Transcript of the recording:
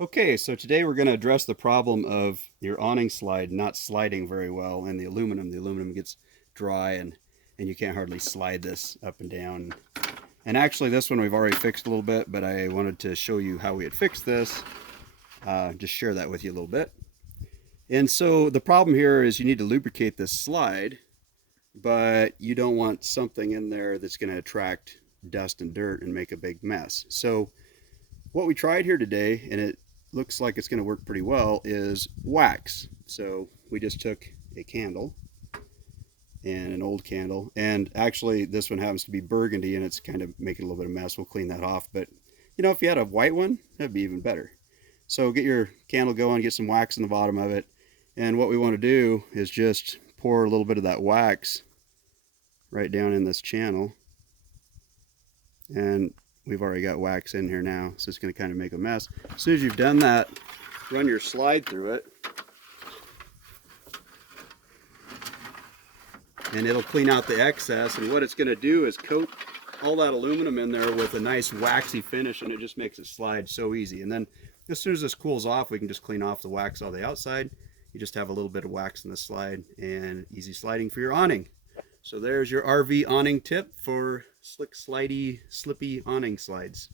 Okay, so today we're going to address the problem of your awning slide not sliding very well and the aluminum. The aluminum gets dry and you can't hardly slide this up and down. And actually this one we've already fixed a little bit, but I wanted to show you how we had fixed this. Just share that with you a little bit. And so the problem here is you need to lubricate this slide, but you don't want something in there that's going to attract dust and dirt and make a big mess. So what we tried here today, and it looks like it's going to work pretty well, is wax. So we just took a candle and an old candle, and actually this one happens to be burgundy and it's kind of making a little bit of mess. We'll clean that off, but if you had a white one, that'd be even better. So get your candle going, get some wax in the bottom of it, and what we want to do is just pour a little bit of that wax right down in this channel. And we've already got wax in here now, so it's going to kind of make a mess. As soon as you've done that, run your slide through it, and it'll clean out the excess. And what it's going to do is coat all that aluminum in there with a nice waxy finish, and it just makes it slide so easy. And then as soon as this cools off, we can just clean off the wax on the outside. You just have a little bit of wax in the slide, and easy sliding for your awning. So there's your RV awning tip for slick, slidey, slippy awning slides.